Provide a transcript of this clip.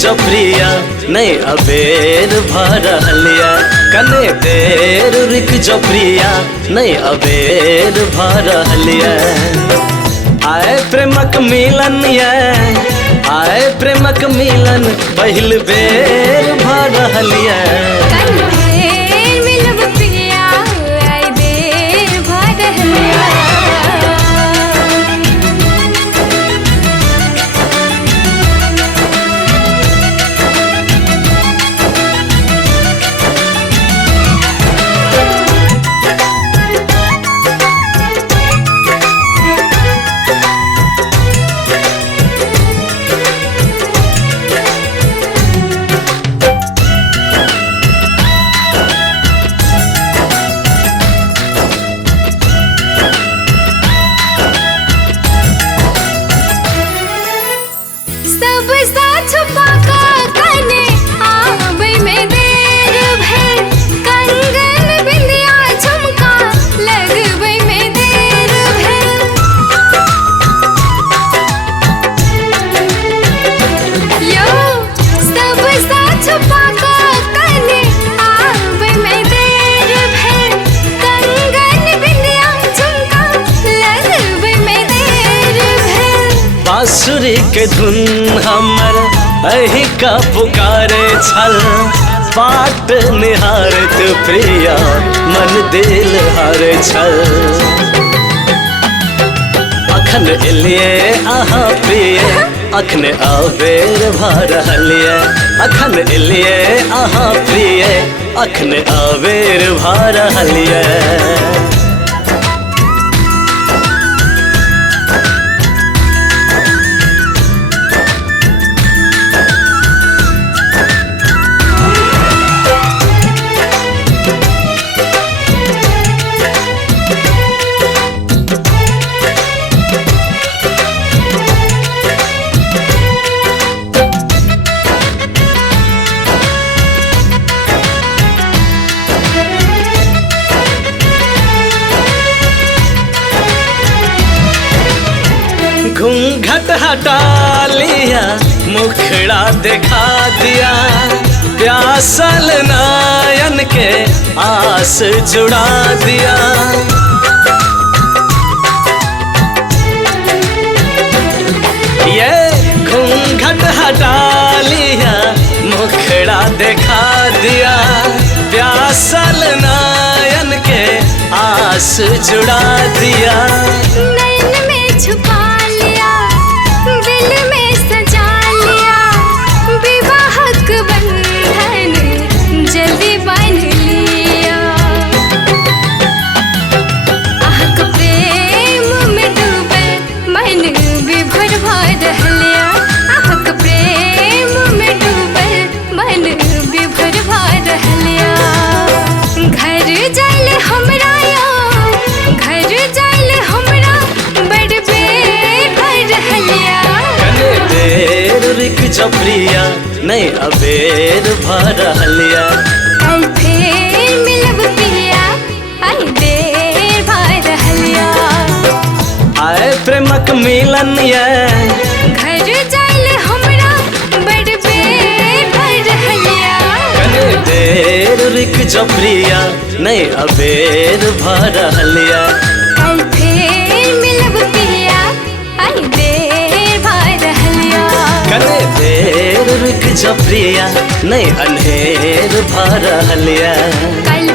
जो प्रिया नहीं अबेर भरलिया कने देर रुक जो प्रिया नहीं अबेर भरलिया। आए प्रेमक मिलन ये आए प्रेमक मिलन पहिल बेर भरलिया। बांसुरी के धुन हमर अही का पुकारे छल बाट निहारत प्रिया मन दिल हारे छल। अखन एलिए आहा प्रिय अखन आबेर भरलिया अखन एलिए आहा प्रिय अखन आबेर भरलिया। घूंघट हटा लिया मुखड़ा दिखा दिया प्यासल नयन के आस जुड़ा दिया। ये घूंघट हटा लिया मुखड़ा दिखा दिया प्यासल नयन के आस जुड़ा दिया। नैन में छुपा दिल में सजा लिया विवाहक बंधन जल्दी बांध लिया। आहक प्रेम में डूबे मन विभोर भरलिया आहक प्रेम में डूबे मन विभोर भरलिया। घर जाइल हमरा घर जाइल हमरा बड़ बेर भरलिया। रुक जो प्रिया नहीं अबेर भरलिया कल फेर मिलब प्रिया आई बेर भरलिया। आए प्रेमक मिलन ये घर जाइल हमरा बड़ बेर भरलिया कने देर रुक जो प्रिया नहीं अबेर भरलिया। कल फेर मिलब प्रिया आई बेर भरलिया कने देर रुक जो प्रिया नहीं अनहेर भरलिया। कल